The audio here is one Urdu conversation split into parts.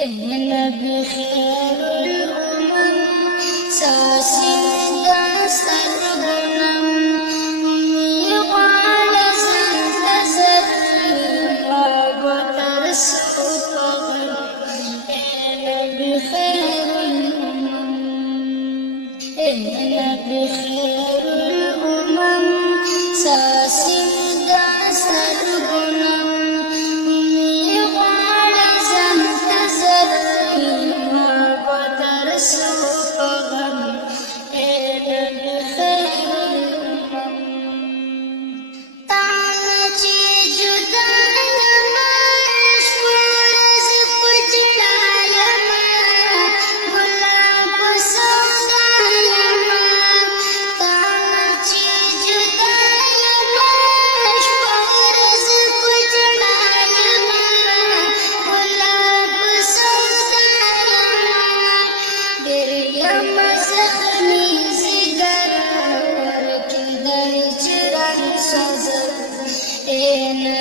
نبي خير الأمم ساسين داستر غنم يقال سنتزر ما بطر سوقهم نبي خير الأمم نبي خير الأمم ساسين داستر غنم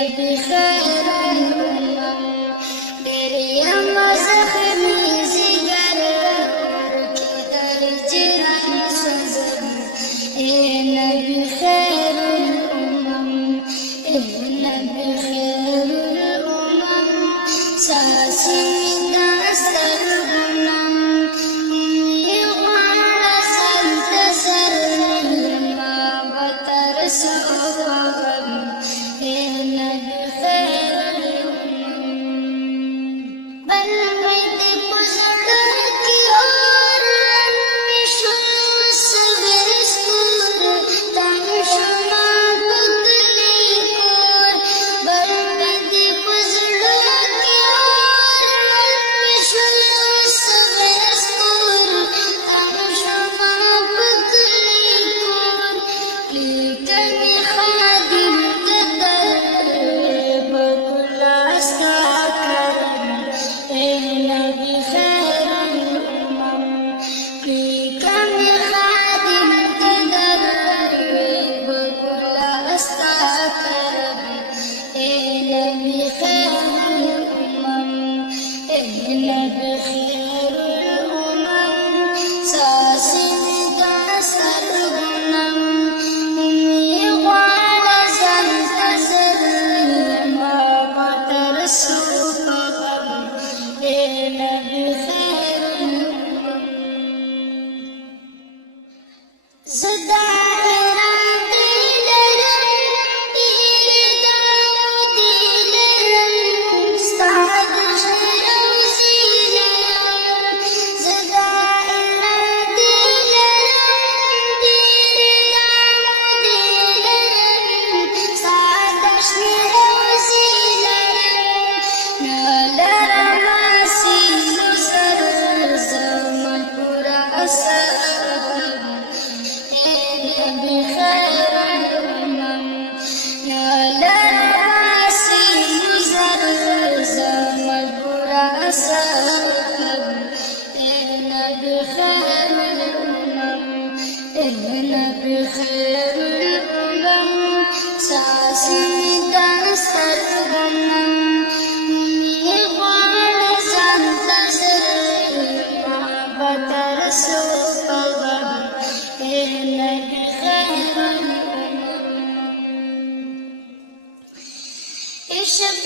نبي خير الأمم بريم زخمي زجر كذا الجرح سزر نبي خير الأمم نبي خير الأمم ساسين داستر غنم يقال سنتزر ما بطر سوقهم نبي خير الأمم ساسين داستر غنم يقال سنتزر ما بطر سوقهم نبي خير الأمم عشق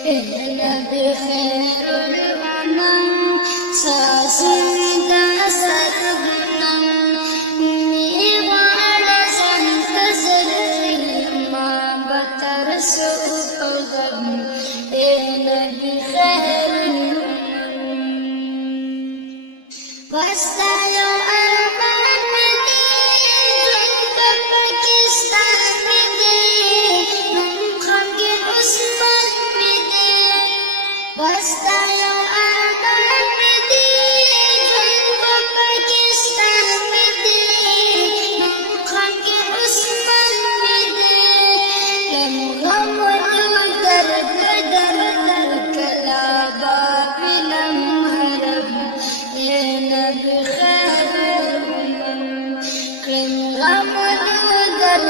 نبي خير الأمم ساسين داستر غنم يقال سنتزر ما بطر سوقهم نبي خير الأمم Basta yung arman midi, Pakistan midi, Khamgin Usman midi. Basta yung arman midi, Pakistan midi, Khamgin Usman midi. Lam ghamud dard dard kalaba bilam harab. بخير الأمم كن غمد در